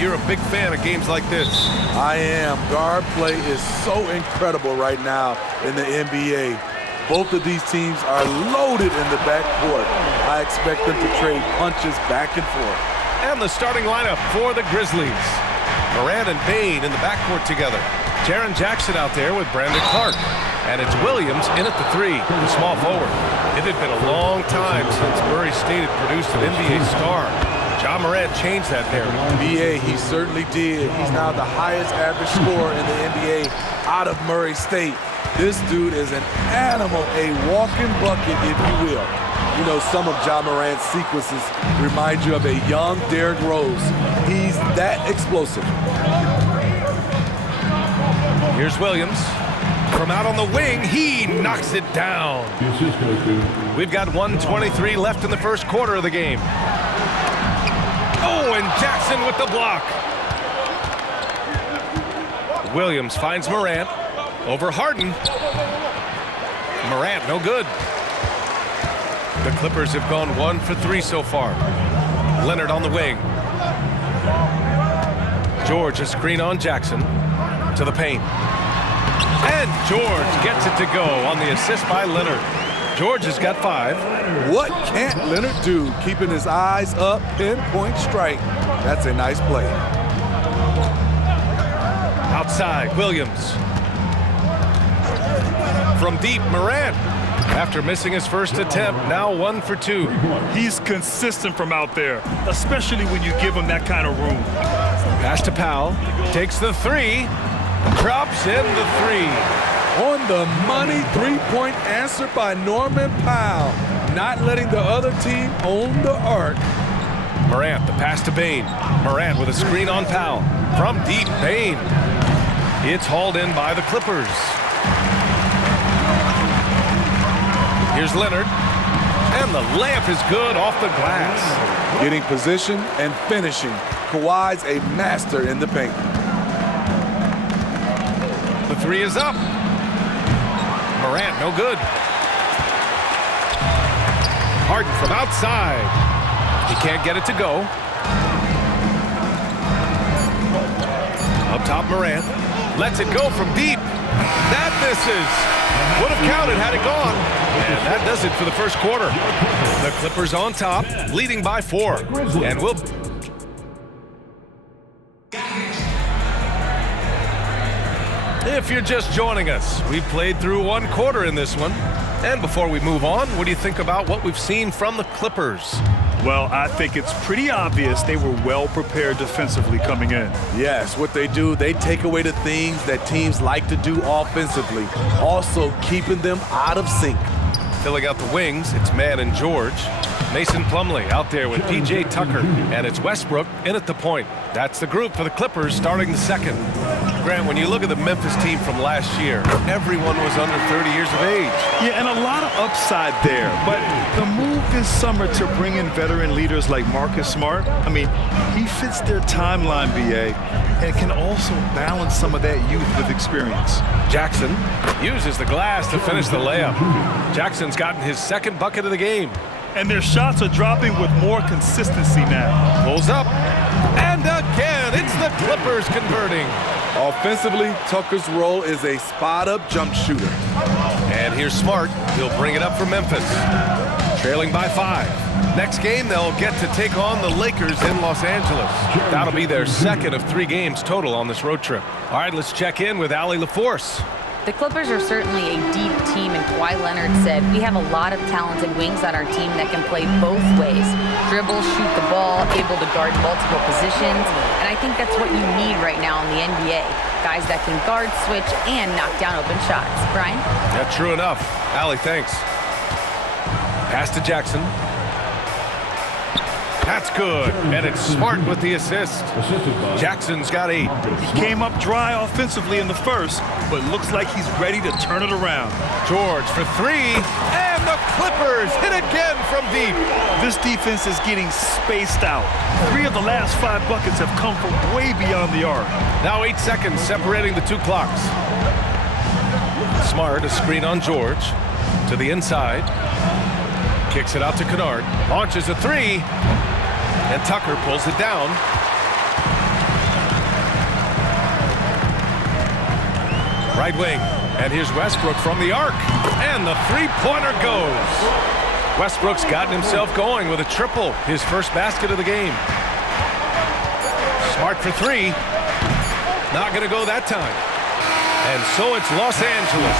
you're a big fan of games like this. I am. Guard play is so incredible right now in the NBA. Both of these teams are loaded in the backcourt. I expect them to trade punches back and forth. And the starting lineup for the Grizzlies. Morant and Bane in the backcourt together. Jaren Jackson out there with Brandon Clark. And it's Williams in at the 3, the small forward. It had been a long time since Murray State had produced an NBA star. Ja Morant changed that there. BA, he certainly did. He's now the highest average scorer in the NBA out of Murray State. This dude is an animal, a walking bucket, if you will. You know, some of Ja Morant's sequences remind you of a young Derrick Rose. He's that explosive. Here's Williams. From out on the wing, he knocks it down. We've got 1:23 left in the first quarter of the game. Oh, and Jackson with the block. Williams finds Morant. Over Harden. Morant, no good. The Clippers have gone 1 for 3 so far. Leonard on the wing. George, a screen on Jackson. To the paint. And George gets it to go on the assist by Leonard. George has got 5. What can't Leonard do? Keeping his eyes up, pinpoint strike. That's a nice play. Outside, Williams. From deep, Morant. After missing his first attempt, now 1 for 2. He's consistent from out there, especially when you give him that kind of room. Pass to Powell. Takes the 3. Drops in the 3. On the money, three-point answer by Norman Powell. Not letting the other team own the arc. Morant, the pass to Bane. Morant with a screen on Powell. From deep, Bane. It's hauled in by the Clippers. Here's Leonard. And the layup is good off the glass. Getting position and finishing. Kawhi's a master in the paint. The 3 is up. Morant, no good. Harden from outside. He can't get it to go. Up top, Morant. Lets it go from deep. That misses. Would have counted had it gone. And that does it for the first quarter. The Clippers on top, leading by 4. And we'll... If you're just joining us, we've played through 1 quarter in this one. And before we move on, what do you think about what we've seen from the Clippers? Well, I think it's pretty obvious they were well prepared defensively coming in. Yes, what they do, they take away the things that teams like to do offensively, also keeping them out of sync. Filling out the wings, it's Mann and George. Mason Plumlee out there with P.J. Tucker, and it's Westbrook in at the point. That's the group for the Clippers starting the second. Grant, when you look at the Memphis team from last year, everyone was under 30 years of age. Yeah, and a lot of upside there. But the move this summer to bring in veteran leaders like Marcus Smart, I mean, he fits their timeline, BA, and can also balance some of that youth with experience. Jackson uses the glass to finish the layup. Jackson's gotten his 2nd bucket of the game. And their shots are dropping with more consistency now. Pulls up. And again, it's the Clippers converting. Offensively, Tucker's role is a spot-up jump shooter. And here's Smart. He'll bring it up for Memphis. Trailing by 5. Next game, they'll get to take on the Lakers in Los Angeles. That'll be their 2nd of 3 games total on this road trip. All right, let's check in with Allie LaForce. The Clippers are certainly a deep team, and Kawhi Leonard said, we have a lot of talented wings on our team that can play both ways. Dribble, shoot the ball, able to guard multiple positions, and I think that's what you need right now in the NBA. Guys that can guard, switch, and knock down open shots. Brian? Yeah, true enough. Allie, thanks. Pass to Jackson. That's good, and it's Smart with the assist. Jackson's got 8. He came up dry offensively in the first, but looks like he's ready to turn it around. George for 3, and the Clippers hit again from deep. This defense is getting spaced out. 3 of the last 5 buckets have come from way beyond the arc. Now 8 seconds separating the 2 clocks. Smart, a screen on George. To the inside. Kicks it out to Kennard. Launches a 3. And Tucker pulls it down. Right wing. And here's Westbrook from the arc. And the three-pointer goes. Westbrook's gotten himself going with a triple. His first basket of the game. Smart for three. Not going to go that time. And so it's Los Angeles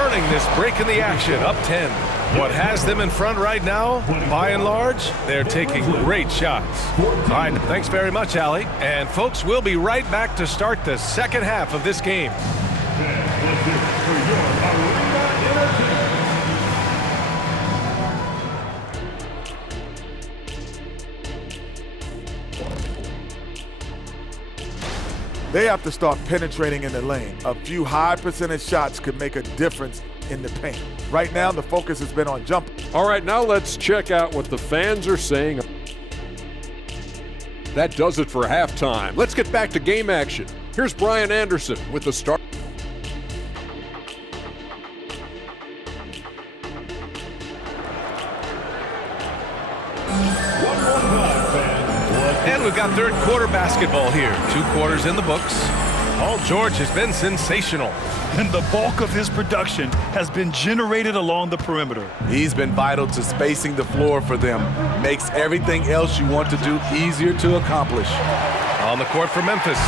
earning this break in the action, up 10. What has them in front right now, by and large, they're taking great shots. All right, thanks very much, Allie. And folks, we'll be right back to start the second half of this game. They have to start penetrating in the lane. A few high percentage shots could make a difference in the paint. Right now, the focus has been on jump. All right, now let's check out what the fans are saying. That does it for halftime. Let's get back to game action. Here's Brian Anderson with the start. And we've got third quarter basketball here. 2 quarters in the books. Paul George has been sensational. And the bulk of his production has been generated along the perimeter. He's been vital to spacing the floor for them. Makes everything else you want to do easier to accomplish. On the court for Memphis.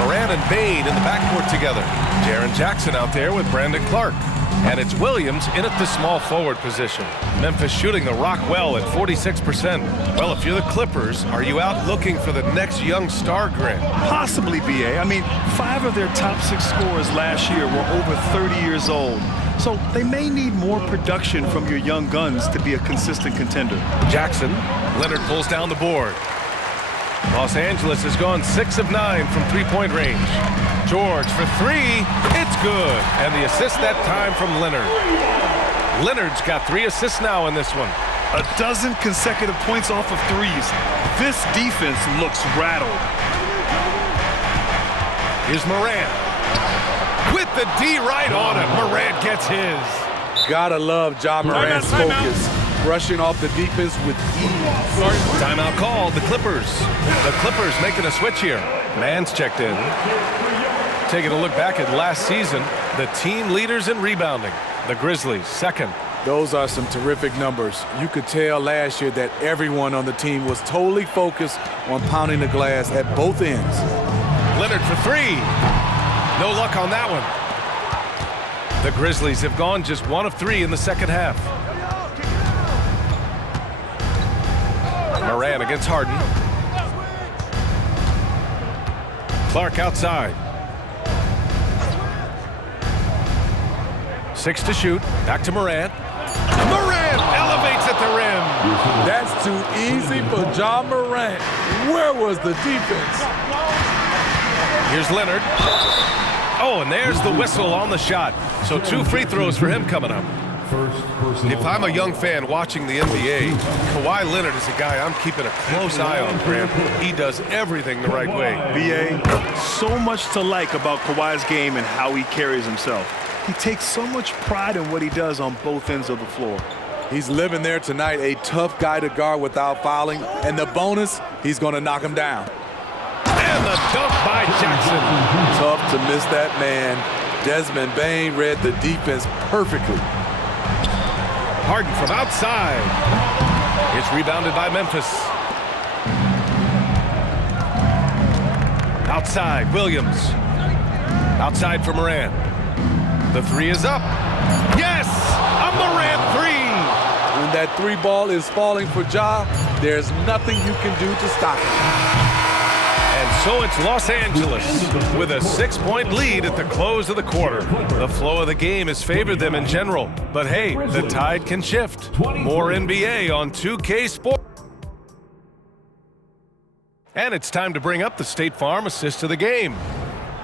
Morant and Bane in the backcourt together. Jaren Jackson out there with Brandon Clark. And it's Williams in at the small forward position. Memphis shooting the rock well at 46%. Well, if you're the Clippers, are you out looking for the next young star, Grant? Possibly, B.A. I mean, 5 of their top 6 scorers last year were over 30 years old. So they may need more production from your young guns to be a consistent contender. Jackson. Leonard pulls down the board. Los Angeles has gone 6 of 9 from three-point range. George for 3. It's good. And the assist that time from Leonard. Leonard's got 3 assists now in this one. A dozen consecutive points off of threes. This defense looks rattled. Here's Morant. With the D right on it. Morant gets his. Gotta love Ja Morant's focus. Rushing off the defense with ease. Timeout called. The Clippers. The Clippers making a switch here. Mann's checked in. Taking a look back at last season, the team leaders in rebounding. The Grizzlies, second. Those are some terrific numbers. You could tell last year that everyone on the team was totally focused on pounding the glass at both ends. Leonard for 3. No luck on that one. The Grizzlies have gone just 1 of 3 in the second half. Morant against Harden. Clark outside. 6 to shoot. Back to Morant. Morant elevates at the rim. That's too easy for Ja Morant. Where was the defense? Here's Leonard. Oh, and there's the whistle on the shot. So 2 free throws for him coming up. If I'm a young fan watching the NBA, Kawhi Leonard is a guy I'm keeping a close eye on, Grant. He does everything the right way. B.A., so much to like about Kawhi's game and how he carries himself. He takes so much pride in what he does on both ends of the floor. He's living there tonight, a tough guy to guard without fouling. And the bonus, he's going to knock him down. And the dunk by Jackson. Tough to miss that man. Desmond Bane read the defense perfectly. Harden from outside. It's rebounded by Memphis. Outside, Williams. Outside for Morant. The 3 is up. Yes! A Morant 3! When that 3 ball is falling for Ja, there's nothing you can do to stop it. And so it's Los Angeles with a 6-point lead at the close of the quarter. The flow of the game has favored them in general. But hey, the tide can shift. More NBA on 2K Sports. And it's time to bring up the State Farm assist of the game.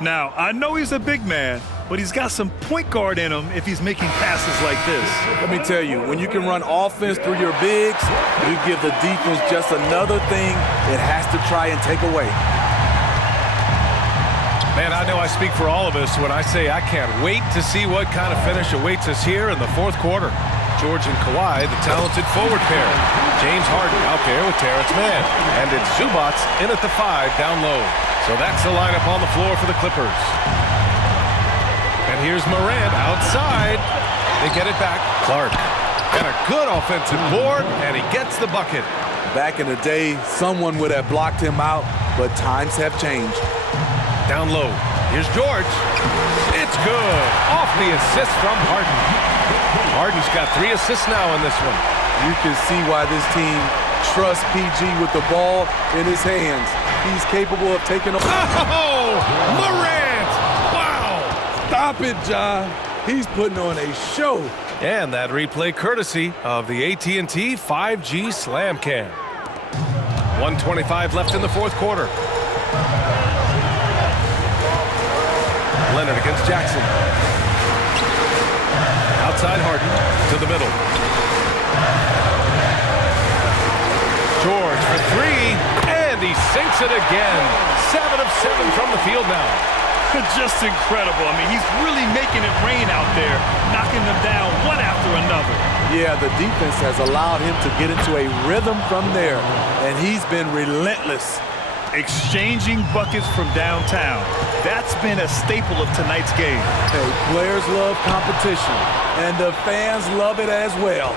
Now, I know he's a big man, but he's got some point guard in him if he's making passes like this. Let me tell you, when you can run offense through your bigs, you give the defense just another thing it has to try and take away. Man, I know I speak for all of us when I say I can't wait to see what kind of finish awaits us here in the fourth quarter. George and Kawhi, the talented forward pair. James Harden out there with Terrence Mann. And it's Zubac in at the 5 down low. So that's the lineup on the floor for the Clippers. And here's Morant outside. They get it back. Clark. And a good offensive board, and he gets the bucket. Back in the day, someone would have blocked him out, but times have changed. Down low. Here's George. It's good. Off the assist from Harden. Harden's got 3 assists now in this one. You can see why this team trusts PG with the ball in his hands. He's capable of taking a... Oh! Morant! Wow! Stop it, John. He's putting on a show. And that replay courtesy of the AT&T 5G Slam Cam. 1:25 left in the fourth quarter. Leonard against Jackson. Outside Harden to the middle. George for 3, and he sinks it again. 7 of 7 from the field now. Just incredible. I mean, he's really making it rain out there, knocking them down one after another. Yeah, the defense has allowed him to get into a rhythm from there, and he's been relentless. Exchanging buckets from downtown. That's been a staple of tonight's game. Hey, players love competition, and the fans love it as well.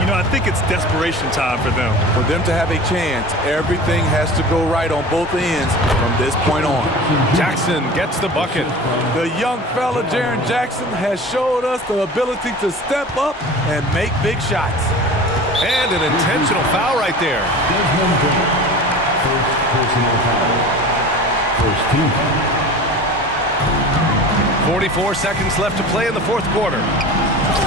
You know, I think it's desperation time for them. For them to have a chance, everything has to go right on both ends from this point on. Jackson gets the bucket. The young fella, Jaren Jackson, has showed us the ability to step up and make big shots. And an intentional foul right there. First personal foul. First team foul. 44 seconds left to play in the fourth quarter.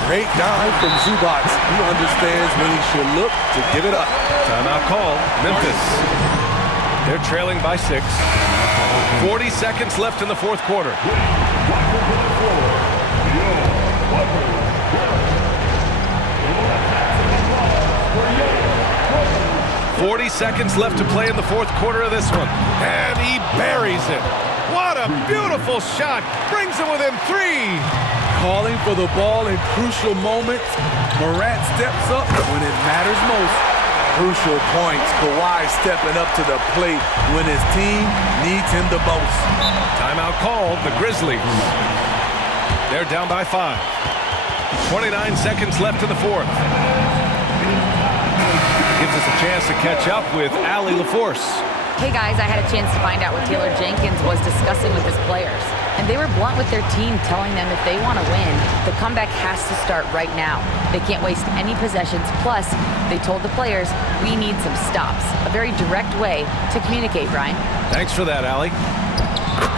Great dive from Zubac. He understands when he should look to give it up. Timeout called. Memphis. They're trailing by 6. 40 seconds left in the fourth quarter. 40 seconds left to play in the fourth quarter of this one. And he buries it. What a beautiful shot. Brings him within 3. Calling for the ball in crucial moments. Morant steps up when it matters most. Crucial points. Kawhi stepping up to the plate when his team needs him the most. Timeout called. The Grizzlies. They're down by 5. 29 seconds left in the fourth. Gives us a chance to catch up with Allie LaForce. Hey guys, I had a chance to find out what Taylor Jenkins was discussing with his players. And they were blunt with their team, telling them if they want to win, the comeback has to start right now. They can't waste any possessions. Plus, they told the players, we need some stops. A very direct way to communicate, Brian. Thanks for that, Allie.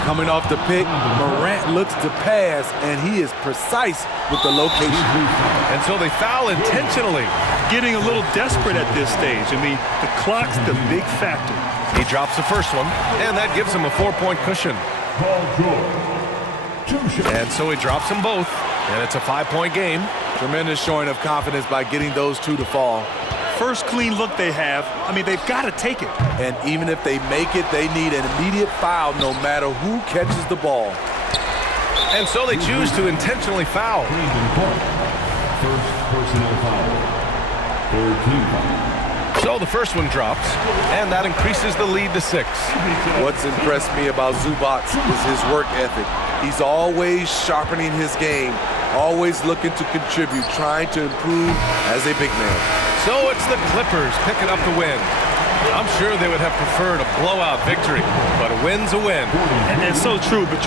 Coming off the pick, Morant looks to pass, and he is precise with the location. And so they foul intentionally. Getting a little desperate at this stage. I mean, the clock's the big factor. He drops the first one, and that gives him a 4-point cushion. And so he drops them both, and it's a 5-point game. Tremendous showing of confidence by getting those 2 to fall. First clean look they have, I mean, they've got to take it. And even if they make it, they need an immediate foul no matter who catches the ball. And so they choose to intentionally foul. First personal foul. Third team foul. So the first one drops, and that increases the lead to 6. What's impressed me about Zubac is his work ethic. He's always sharpening his game, always looking to contribute, trying to improve as a big man. So it's the Clippers picking up the win. I'm sure they would have preferred a blowout victory, but a win's a win. And so true, but